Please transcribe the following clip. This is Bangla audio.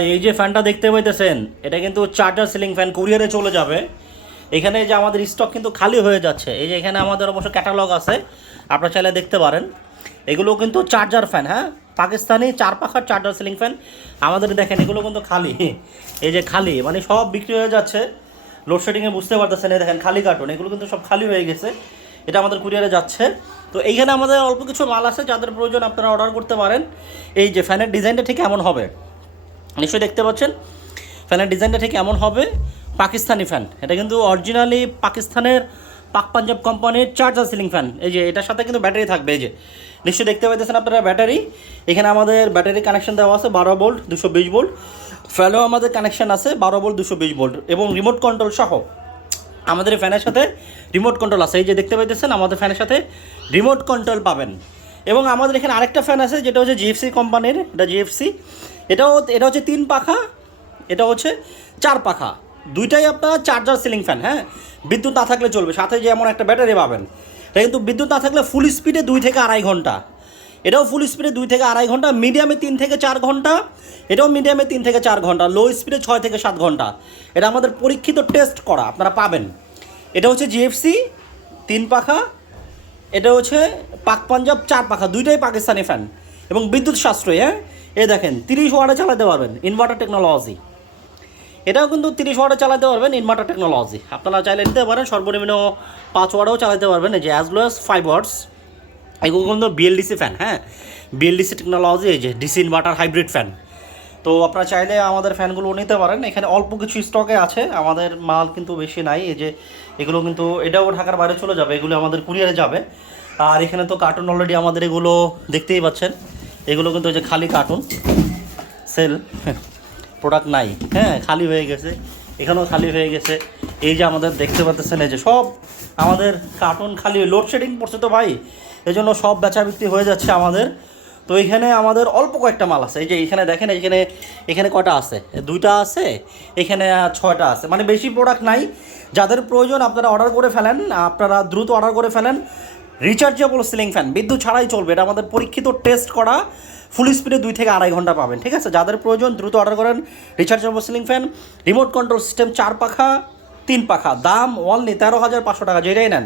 এই যে ফ্যানটা দেখতে পাইতেছেন, এটা কিন্তু চার্জার সিলিং ফ্যান, কুরিয়ারে চলে যাবে। এখানে যে আমাদের স্টক কিন্তু খালি হয়ে যাচ্ছে। এই যে এখানে আমাদের অবশ্য ক্যাটালগ আছে, আপনারা চাইলে দেখতে পারেন। এগুলো কিন্তু চার্জার ফ্যান, হ্যাঁ, পাকিস্তানি 4 পাখার চার্জার সিলিং ফ্যান আমাদের। দেখেন এগুলো কিন্তু খালি, এই যে খালি, মানে সব বিক্রি হয়ে যাচ্ছে। লোডশেডিংয়ে বুঝতে পারতেছেন, এই দেখেন খালি কার্টুন, এগুলো কিন্তু সব খালি হয়ে গেছে। এটা আমাদের কুরিয়ারে যাচ্ছে। তো এইখানে আমাদের অল্প কিছু মাল আছে, যাদের প্রয়োজন আপনারা অর্ডার করতে পারেন। এই যে ফ্যানের ডিজাইনটা ঠিক এমন হবে, নিশ্চয়ই দেখতে পাচ্ছেন। ফ্যানের ডিজাইনটা ঠিক এমন হবে, পাকিস্তানি ফ্যান। এটা কিন্তু অরিজিনালি পাকিস্তানের পাক পাঞ্জাব কোম্পানির চার্জার সিলিং ফ্যান। এই যে এটার সাথে কিন্তু ব্যাটারি থাকবে, এই যে নিশ্চয়ই দেখতে পাইতেছেন আপনারা ব্যাটারি। এখানে আমাদের ব্যাটারি কানেকশন দেওয়া আছে 12 ভোল্ট 220 ভোল্ট। ফ্যানও আমাদের কানেকশন আছে 12 ভোল্ট 220 ভোল্ট এবং রিমোট কন্ট্রোল সহ। আমাদের এই ফ্যানের সাথে রিমোট কন্ট্রোল আছে, এই যে দেখতে পাইতেছেন আমাদের ফ্যানের সাথে রিমোট কন্ট্রোল পাবেন। এবং আমাদের এখানে আরেকটা ফ্যান আছে, যেটা হচ্ছে জিএফসি কোম্পানির। এটা জিএফসি, এটা হচ্ছে 3 পাখা, এটা হচ্ছে 4 পাখা। দুইটাই আপনার চার্জার সিলিং ফ্যান, হ্যাঁ। বিদ্যুৎ না থাকলে চলবে, সাথে যেমন একটা ব্যাটারি পাবেন। এটা কিন্তু বিদ্যুৎ না থাকলে ফুল স্পিডে 2 থেকে আড়াই ঘন্টা। এটাও ফুল স্পিডে 2 থেকে আড়াই ঘন্টা, মিডিয়ামে 3 থেকে 4 ঘন্টা। এটাও মিডিয়ামে 3 থেকে 4 ঘন্টা, লো স্পিডে 6 থেকে 7 ঘন্টা। এটা আমাদের পরীক্ষিত টেস্ট করা, আপনারা পাবেন। এটা হচ্ছে জিএফসি 3 পাখা, এটা হচ্ছে পাক পাঞ্জাব 4 পাখা, দুইটাই পাকিস্তানি ফ্যান এবং বিদ্যুৎ সাশ্রয়ী, হ্যাঁ। এই দেখেন 30 ওয়াটে চালাতে পারবেন, ইনভার্টার টেকনোলজি। এটাও কিন্তু 30 ওয়াটে চালাতে পারবেন, ইনভার্টার টেকনোলজি। আপনারা চাইলে নিতে পারেন, সর্বনিম্ন 5 ওয়াটেও চালাতে পারবেন, এই যে অ্যাজ লো অ্যাজ 5 ওয়াটস। এগুলো কিন্তু বিএলডিসি ফ্যান, হ্যাঁ, বিএলডিসি টেকনোলজি, এই যে ডিসি ইনভার্টার হাইব্রিড ফ্যান। তো আপনারা চাইলে আমাদের ফ্যানগুলো নিতে পারেন। এখানে অল্প কিছু স্টকে আছে, আমাদের মাল কিন্তু বেশি নাই। এই যে এগুলো কিন্তু এটাও ঢাকার বাইরে চলে যাবে, এগুলো আমাদের কুরিয়ারে যাবে। আর এখানে তো কার্টুন অলরেডি আমাদের এগুলো দেখতেই পাচ্ছেন, এগুলো কিন্তু ওই যে খালি কার্টুন, সেল, প্রোডাক্ট নাই, হ্যাঁ, খালি হয়ে গেছে। এখানেও খালি হয়ে গেছে। এই যে আমাদের দেখতে পাচ্ছেন, এই যে সব আমাদের কার্টুন খালি। লোডশেডিং পড়ছে তো ভাই, এই জন্য সব বেচা বিক্রি হয়ে যাচ্ছে আমাদের। তো এখানে আমাদের অল্প কয়েকটা মাল আছে। এই যে এখানে দেখেন, এখানে কয়টা আছে, 2টা আছে, এখানে 6টা আছে, মানে বেশি প্রোডাক্ট নাই। যাদের প্রয়োজন আপনারা অর্ডার করে ফেলেন, আপনারা দ্রুত অর্ডার করে ফেলেন। রিচার্জেবল সিলিং ফ্যান, বিদ্যুৎ ছাড়াই চলবে, এটা আমাদের পরীক্ষিত টেস্ট করা। ফুল স্পিডে 2 থেকে আড়াই ঘন্টা পাবেন, ঠিক আছে। যাদের প্রয়োজন দ্রুত অর্ডার করেন। Rechargeable ceiling fan, remote control system, 4 পাখা 3 পাখা, দাম অনলি 13,500 টাকা, যেটাই নেন।